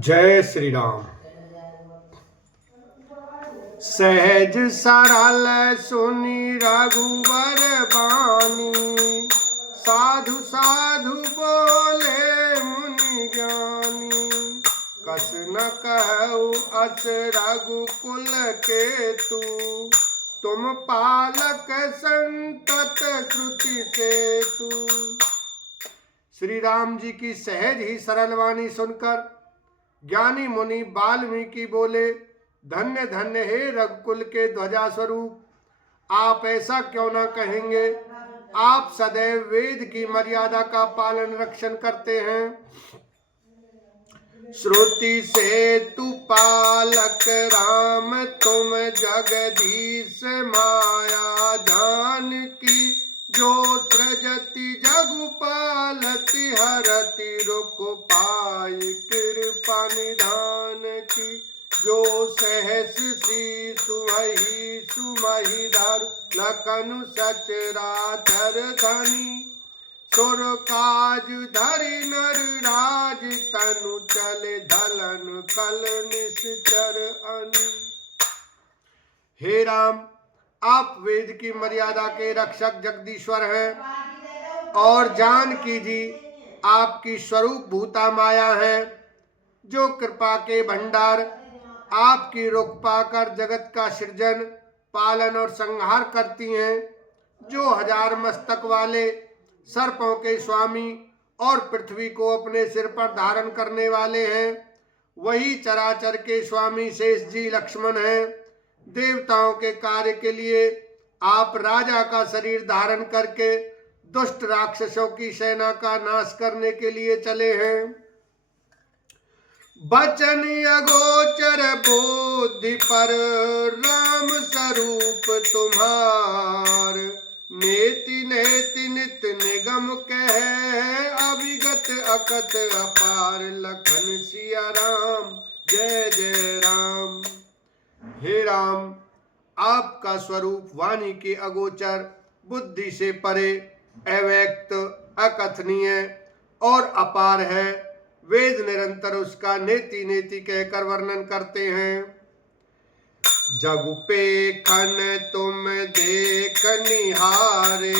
जय श्री राम। सहज सरल सुनि रघुवर बानी, साधु साधु बोले मुनि ज्ञानी। कस न कहु अस रघुकुल के तू, तुम पालक संतत श्रुति से तू। श्री राम जी की सहज ही सरल वाणी सुनकर ज्ञानी मुनि वाल्मीकि बोले, धन्य धन्य हे रघुकुल के ध्वजा स्वरूप, आप ऐसा क्यों ना कहेंगे। आप सदैव वेद की मर्यादा का पालन रक्षण करते हैं। श्रुति से तू पालक राम, तुम जगदीश माया जान की। जो सृजति जगु पालति, हरति रुक पाई कृपा निधान की। जो सहस सी सुमहि सुमहि धर, लखनु सचराचर धनी। सुर काज धरि नर राज, तनु चले धलन कल निश्चर अनि। हे राम, आप वेद की मर्यादा के रक्षक जगदीश्वर हैं और जानकी जी आपकी स्वरूप भूता माया है। जो कृपा के भंडार आपकी रुख पाकर जगत का सृजन पालन और संहार करती हैं। जो हजार मस्तक वाले सर्पों के स्वामी और पृथ्वी को अपने सिर पर धारण करने वाले हैं, वही चराचर के स्वामी शेष जी लक्ष्मण हैं। देवताओं के कार्य के लिए आप राजा का शरीर धारण करके दुष्ट राक्षसों की सेना का नाश करने के लिए चले हैं। बचन अगोचर बुद्धि पर, राम स्वरूप तुम्हार। नेति नेति नित निगम कह, अविगत अकथ अपार। लखन सिया राम, जय जय राम। हे राम, आपका स्वरूप वाणी के अगोचर, बुद्धि से परे, अव्यक्त, अकथनीय और अपार है। वेद निरंतर उसका नेति नेति कहकर वर्णन करते हैं। जगु पेखन तुम देख निहारे,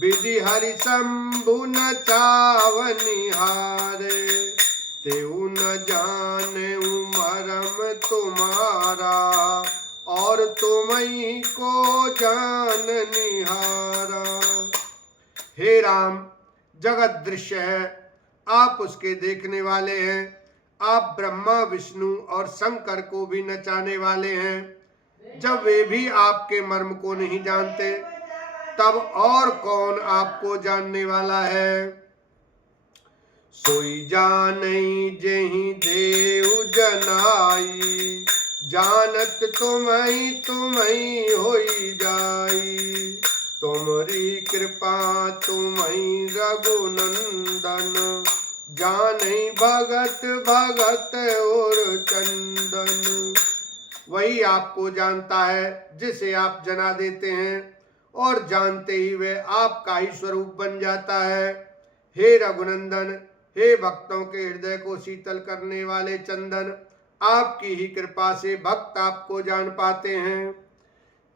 विधि हरि शंभु न चावनिहारे। तेऊ न जाने मरम तुम्हारा, और तुम्हीं को जान निहारा। हे राम, जगत दृश्य है, आप उसके देखने वाले हैं। आप ब्रह्मा विष्णु और शंकर को भी नचाने वाले हैं। जब वे भी आपके मर्म को नहीं जानते, तब और कौन आपको जानने वाला है। सोई जानई जेहि देव जनाई, जानत तुम्हीं तुम्हीं होई जाई। तुमरी कृपा तुम्हीं रघुनंदन, जानई भगत भगत और चंदन। वही आपको जानता है जिसे आप जना देते हैं, और जानते ही वह आपका ही स्वरूप बन जाता है। हे रघुनंदन, हे भक्तों के हृदय को शीतल करने वाले चंदन, आपकी ही कृपा से भक्त आपको जान पाते हैं।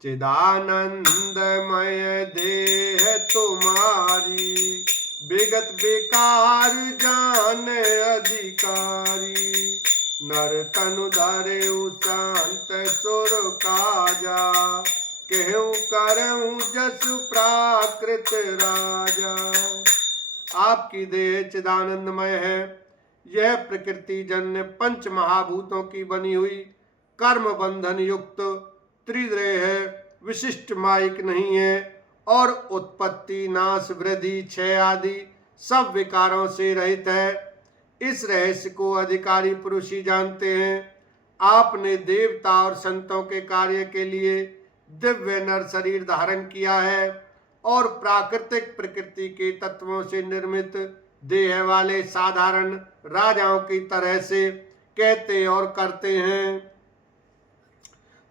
चिदानंदमय देह तुम्हारी, विगत बेकार जान अधिकारी। नर तनु धरे शांत सुर काजा, कहूँ करऊँ जसु प्राकृत राजा। आपकी देह चिदानंदमय है। यह प्रकृति जन्य पंच महाभूतों की बनी हुई कर्म बंधन युक्त त्रिदेह है, विशिष्ट माइक नहीं है, और उत्पत्ति नाश वृद्धि क्षय आदि सब विकारों से रहित है। इस रहस्य को अधिकारी पुरुष ही जानते हैं। आपने देवता और संतों के कार्य के लिए दिव्य नर शरीर धारण किया है, और प्राकृतिक प्रकृति के तत्वों से निर्मित देह वाले साधारण राजाओं की तरह से कहते और करते हैं।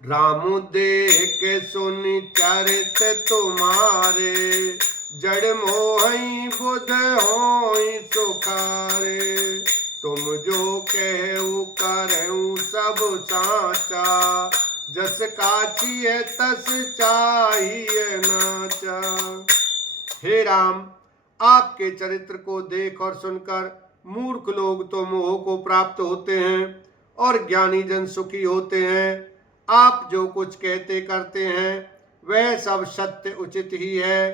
रामु देख सुनि चरित तुम्हारे, जड़ मोहि बुध होई सुखारे। तुम जो कहो सब साचा, जस काछिए तस चाहिए नाचा। हे राम, आपके चरित्र को देख और सुनकर मूर्ख लोग तो मोह को प्राप्त होते हैं और ज्ञानी जन सुखी होते हैं। आप जो कुछ कहते करते हैं वह सब सत्य उचित ही है,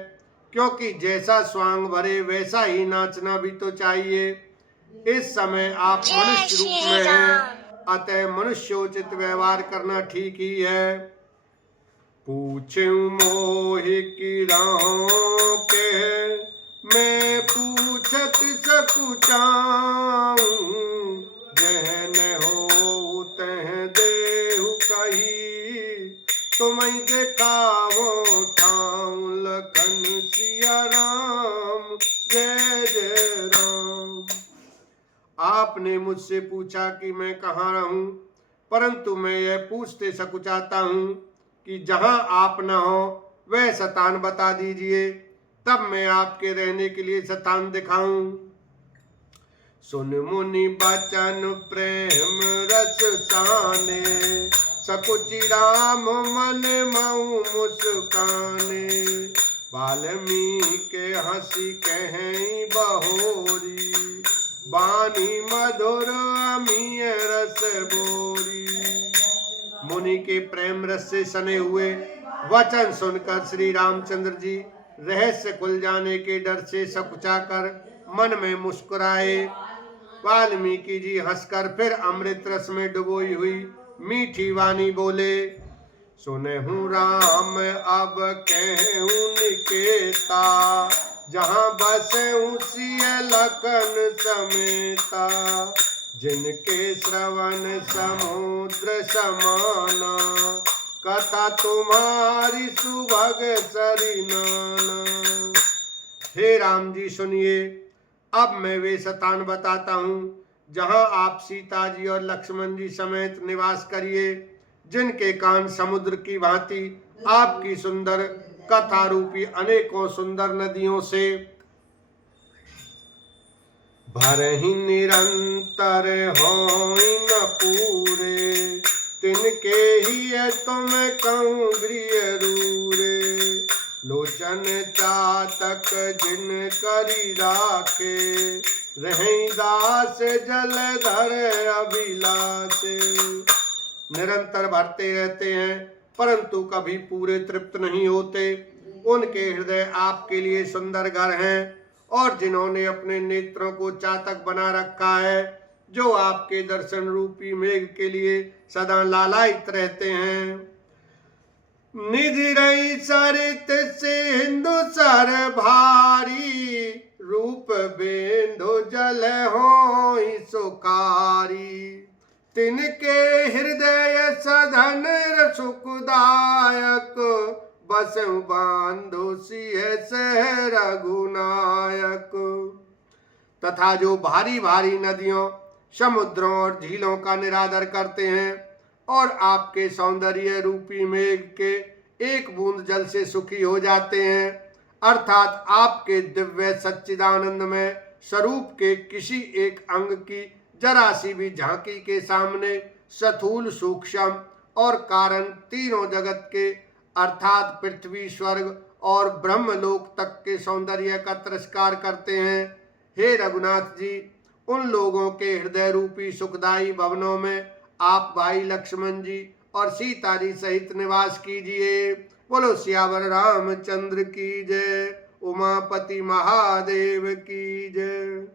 क्योंकि जैसा स्वांग भरे वैसा ही नाचना भी तो चाहिए। इस समय आप मनुष्य रूप में हैं, अतः मनुष्योचित व्यवहार करना ठीक ही है। पूछूं मोहि की राहों के, मैं पूछत सकुचाऊं, जहन हो तह देहु कही, तुम्हें देखावो ठाऊं, लखन सिया राम जय जय राम। आपने मुझसे पूछा कि मैं कहाँ रहूं, परंतु मैं यह पूछते सकुचाता हूँ कि जहाँ आप न हो वह स्थान बता दीजिए, तब मैं आपके रहने के लिए स्थान दिखाऊं। सुन मुनि बचन प्रेम रस साने, सकुचि राम मन मऊ मुस्काने, वाल्मीकि हंसी कहीं बहोरी, बानी मधुर अमीय रस बोरी। मुनि के प्रेम रस से सने हुए वचन सुनकर श्री रामचंद्र जी रहस्य खुल जाने के डर से सकुचाकर मन में मुस्कुराए। वाल्मीकि जी हंसकर फिर अमृत रस में डुबोई हुई मीठी वाणी बोले, सुनहु राम अब कहूं निकेता, जहाँ बसऊं सिय लखन समेता, जिनके श्रवण समुद्र समाना, कथा तुम्हारी सुभग सरिनाना। हे राम जी सुनिए, अब मैं वे स्थान बताता हूँ जहाँ आप सीता जी और लक्ष्मण जी समेत निवास करिए, जिनके कान समुद्र की भांति आपकी सुंदर कथा रूपी अनेकों सुंदर नदियों से भरहि निरंतर होई न पूरे, तिनके ही तुम कहूँ गृह रूरे, लोचन चातक जिन करी राखे, रहीं दास जलधर अभिलाषे। निरंतर भरते रहते हैं परंतु कभी पूरे तृप्त नहीं होते। उनके हृदय आपके लिए सुंदर घर हैं, और जिन्होंने अपने नेत्रों को चातक बना रखा है, जो आपके दर्शन रूपी मेघ के लिए सदा लालायित रहते हैं। निधि रही सरित सिंधु सर भारी, रूप बिंदु जल होई सुकारी, तिनके हृदय सधन सुखदायक, बसु बांधो सिय सह रघुनायक। तथा जो भारी भारी नदियों, समुद्रों और झीलों का निरादर करते हैं और आपके सौंदर्य रूपी मेघ के एक बूंद जल से सुखी हो जाते हैं, अर्थात आपके दिव्य सच्चिदानंदमय स्वरूप के किसी एक अंग की जरा सी भी झांकी के सामने स्थूल सूक्ष्म और कारण तीनों जगत के अर्थात पृथ्वी स्वर्ग और ब्रह्मलोक तक के सौंदर्य का तिरस्कार करते हैं। हे रघुनाथ जी, उन लोगों के हृदय रूपी सुखदायी भवनों में आप भाई लक्ष्मण जी और सीता जी सहित निवास कीजिए। बोलो सियावर रामचंद्र की जय, उमापति महादेव की जय।